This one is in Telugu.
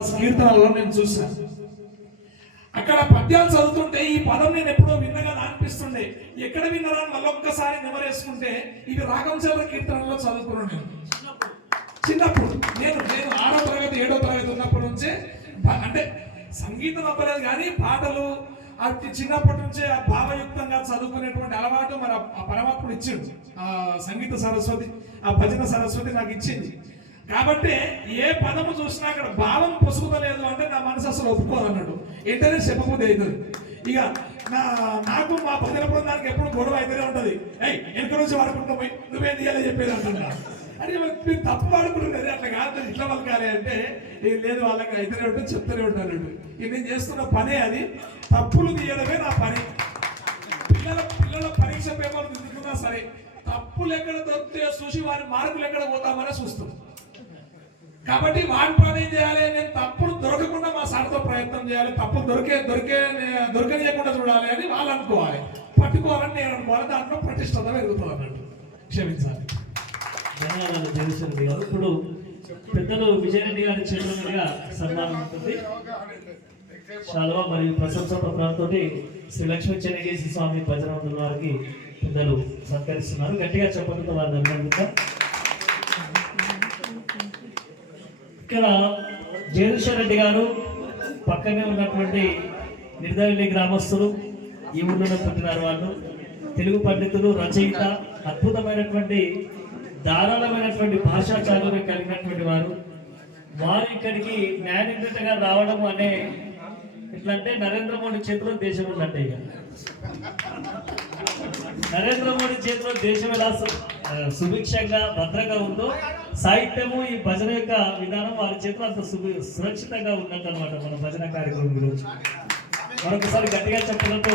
కీర్తనలో నేను చూశాను. అక్కడ పద్యాలు చదువుతుంటే ఈ పదం నేను ఎప్పుడో విన్నగా అనిపిస్తుండే. ఎక్కడ విన్నారా మళ్ళొక్కసారి నెమరేసుకుంటే ఇది రాగంచంద్ర కీర్తనలో చదువుకున్నాను నేను చిన్నప్పుడు. నేను 6వ తరగతి 7వ తరగతి ఉన్నప్పటి నుంచే, అంటే సంగీతం అవ్వలేదు కానీ పాటలు అది చిన్నప్పటి నుంచే ఆ భావయుక్తంగా చదువుకునేటువంటి అలవాటు మరి ఆ పరమాత్ముడు ఇచ్చిండు. ఆ సంగీత సరస్వతి, ఆ భజన సరస్వతి నాకు ఇచ్చింది. కాబట్టి ఏ పదము చూసినా అక్కడ భావం పొసుగుతలేదు అంటే నా మనసు అసలు ఒప్పుకోదు అన్నాడు. ఏంటనే చెప్పబోతే అవుతుంది. ఇక నాకు మా భజన బృందానికి ఎప్పుడు గొడవ అయితేనే ఉంటుంది. వెనక నుంచి వాడుకుంటా పోయి నువ్వేం తీయాలని చెప్పేది అంటున్నా. అంటే మీరు తప్పు వాడుకుంటున్నది అట్లా కాదు, ఇట్లా పలకాలి అంటే లేదు వాళ్ళకి అయితేనే ఉంటుంది, చెప్తూనే ఉంటాను. ఇది నేను చేస్తున్న పనే, అది తప్పులు తీయడమే నా పని. పిల్లల పరీక్ష పేపర్లు దిద్దుకున్నా సరే తప్పులు ఎక్కడ దొరికితే చూసి వారి మార్కులు ఎక్కడ పోతామనే చూస్తాం. కాబట్టి వాటి పని ఏం చేయాలి, నేను తప్పులు దొరకకుండా మా సార్తో ప్రయత్నం చేయాలి, తప్పులు దొరకనియకుండా చూడాలి అని వాళ్ళు అనుకోవాలి, పట్టుకోవాలని నేను అనుకోవాలి. దాంట్లో ప్రతిష్టత పెరుగుతుంది అన్నట్టు. క్షమించాలి. ధన్యవాదాలు జగదీశ్వరరెడ్డి గారు. ఇప్పుడు పెద్దలు విజయరెడ్డి గారి చేతులుగా సన్మానం ఉంటుంది. శాలువా మరియు ప్రశంసా పత్రాలతో శ్రీ లక్ష్మీ చెన్నకేశి స్వామి భజన వారికి పెద్దలు సత్కరిస్తున్నారు. గట్టిగా చెప్పడంతో వారిని అభినందిద్దాం. ఇక్కడ జగదీశ్వరరెడ్డి గారు పక్కనే ఉన్నటువంటి నిర్దవల్లి గ్రామస్తులు, ఈ ఊళ్ళో పుట్టినారు. వాళ్ళు తెలుగు పండితులు, రచయిత, అద్భుతమైనటువంటి ధారాళమైనటువంటి భాషా చాతుర్యం కలిగినటువంటి వారు. వారు ఇక్కడికి న్యాయనిర్ణేతగా రావడం అనే ఎట్లా అంటే నరేంద్ర మోడీ చేతిలో దేశం ఉందంటే, ఇక నరేంద్ర మోడీ చేతిలో దేశం ఎలా సుభిక్షంగా భద్రంగా ఉందో సాహిత్యము ఈ భజన యొక్క విధానం వారి చేతిలో అంత సురక్షితంగా ఉన్నట్టు అనమాట. మన భజన కార్యక్రమం గురించి మరొకసారి గట్టిగా చెప్పడంతో